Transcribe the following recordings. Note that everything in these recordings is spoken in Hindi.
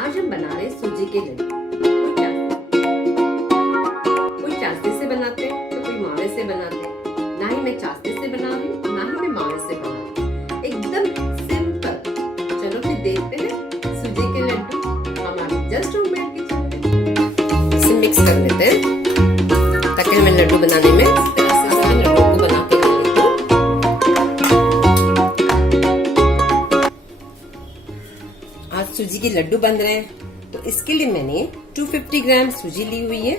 आज हम बना रहे सूजी के लड्डू। कोई चाशनी से बनाते तो कोई मावे से बनाते। ना ही मैं चाशनी से बना रही हूँ, ना ही मैं मावे से बना रही हूँ, एकदम सिंपल। चलो फिर देखते हैं सूजी के लड्डू हमारे जस्ट होममेड किचन में। इसे मिक्स कर लेते हैं ताकि हमें लड्डू बनाने में लड्डू को बना के आज सूजी के लड्डू बन रहे हैं, तो इसके लिए मैंने 250 ग्राम सूजी ली हुई है,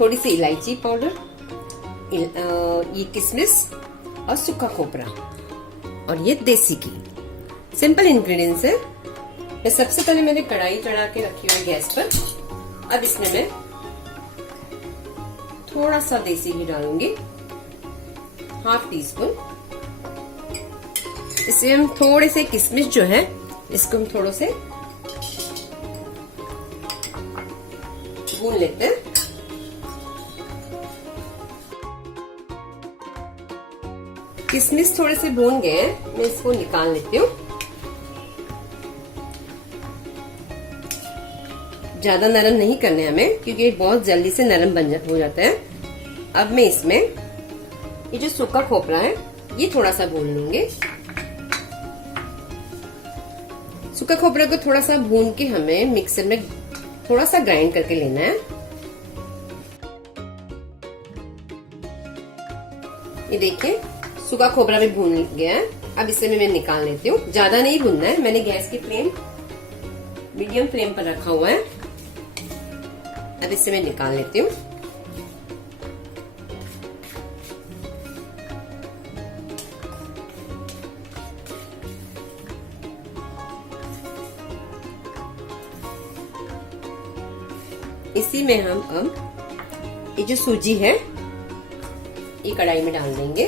थोड़ी सी इलायची पाउडर, ये किसमिस और सूखा खोपरा और ये देसी घी। सिंपल इंग्रेडिएंट्स है। मैं सबसे पहले मैंने कढ़ाई चढ़ा के रखी हुई गैस पर। अब इसमें मैं थोड़ा सा देसी घी डालूंगी, हाफ टी स्पून। इससे हम थोड़े से किसमिस जो है इसको हम थोड़े से भून लेते हैं। किसमिस थोड़े से भून गए हैं, मैं इसको निकाल लेती हूँ। ज्यादा नरम नहीं करने हमें, क्योंकि ये बहुत जल्दी से नरम हो जाता है। अब मैं इसमें ये जो सूखा खोपरा है ये थोड़ा सा भून लूंगी। सूखा खोपरा को थोड़ा सा भून के हमें मिक्सर में थोड़ा सा ग्राइंड करके लेना है। ये देखिए सूखा खोपरा भी भून गया है। अब इसे मैं निकाल लेती हूँ। ज्यादा नहीं भूनना है, मैंने गैस की फ्लेम मीडियम फ्लेम पर रखा हुआ है। अब इसे मैं निकाल लेती हूँ। इसी में हम अब ये जो सूजी है ये कढ़ाई में डाल देंगे।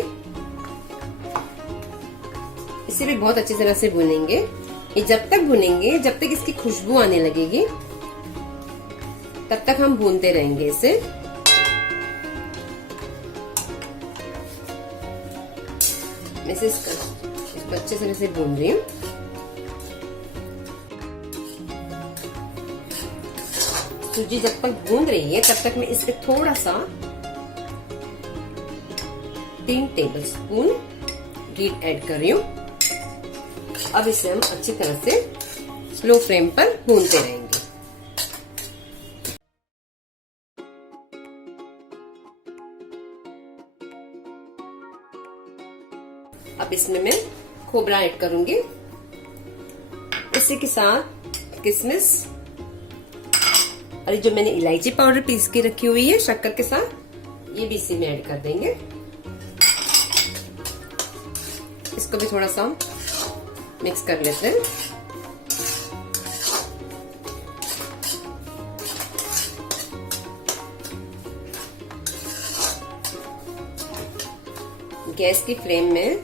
इसे भी बहुत अच्छी तरह से भूनेंगे। ये जब तक भूनेंगे, जब तक इसकी खुशबू आने लगेगी तब तक हम भूनते रहेंगे इसे। मैं इसको अच्छे तरह से भून रही हूँ। सूजी जब तक भून रही है तब तक मैं इसमें थोड़ा सा 3 टेबलस्पून घी ऐड कर रही हूँ। अब इसे हम अच्छी तरह से स्लो फ्लेम पर भूनते रहेंगे। अब इसमें मैं खोपरा ऐड करूंगी। इसी के साथ किसमिस और जो मैंने इलायची पाउडर पीस के रखी हुई है शक्कर के साथ, ये भी इसी में ऐड कर देंगे। इसको भी थोड़ा सा मिक्स कर लेते हैं। गैस की फ्लेम में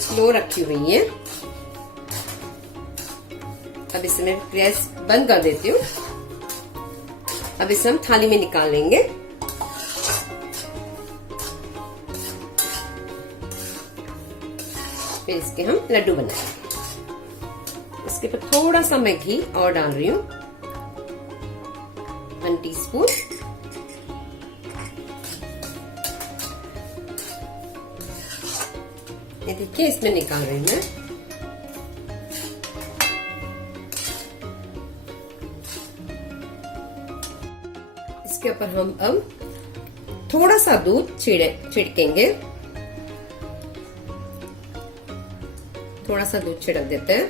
स्लो रखी हुई है। अब इसे मैं गैस बंद कर देती हूँ। अब इसे हम थाली में निकाल लेंगे। फिर इसके हम लड्डू बनाएंगे। इसके ऊपर थोड़ा सा मैं घी और डाल रही हूँ, 1 टीस्पून। ये देखिए इसमें निकाल रही हूँ मैं। इसके ऊपर हम अब थोड़ा सा दूध छिड़केंगे। थोड़ा सा दूध छिड़क देते हैं।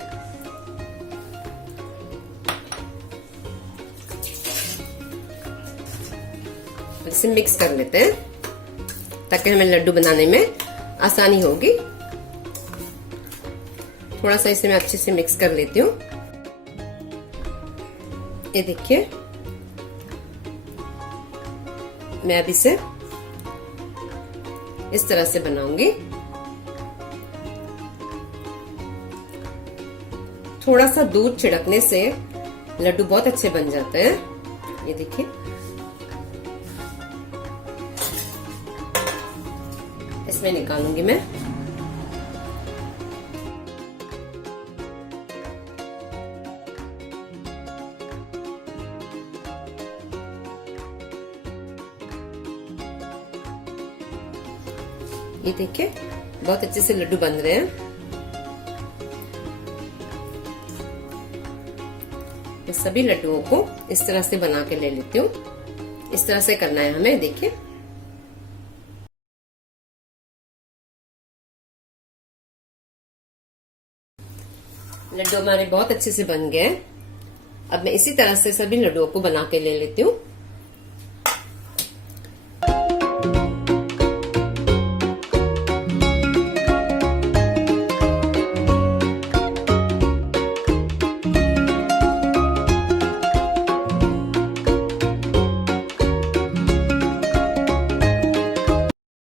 इसे मिक्स कर लेते हैं ताकि हमें लड्डू बनाने में आसानी होगी। थोड़ा सा इसे मैं अच्छे से मिक्स कर लेती हूँ। ये देखिए मैं अब इसे इस तरह से बनाऊंगी। थोड़ा सा दूध छिड़कने से लड्डू बहुत अच्छे बन जाते हैं। ये देखिए इसमें निकालूंगी मैं। ये देखिए बहुत अच्छे से लड्डू बन रहे हैं। मैं सभी लड्डुओं को इस तरह से बना के ले लेती हूँ। इस तरह से करना है हमें। देखिए लड्डू हमारे बहुत अच्छे से बन गए। अब मैं इसी तरह से सभी लड्डुओं को बना के ले लेती हूँ।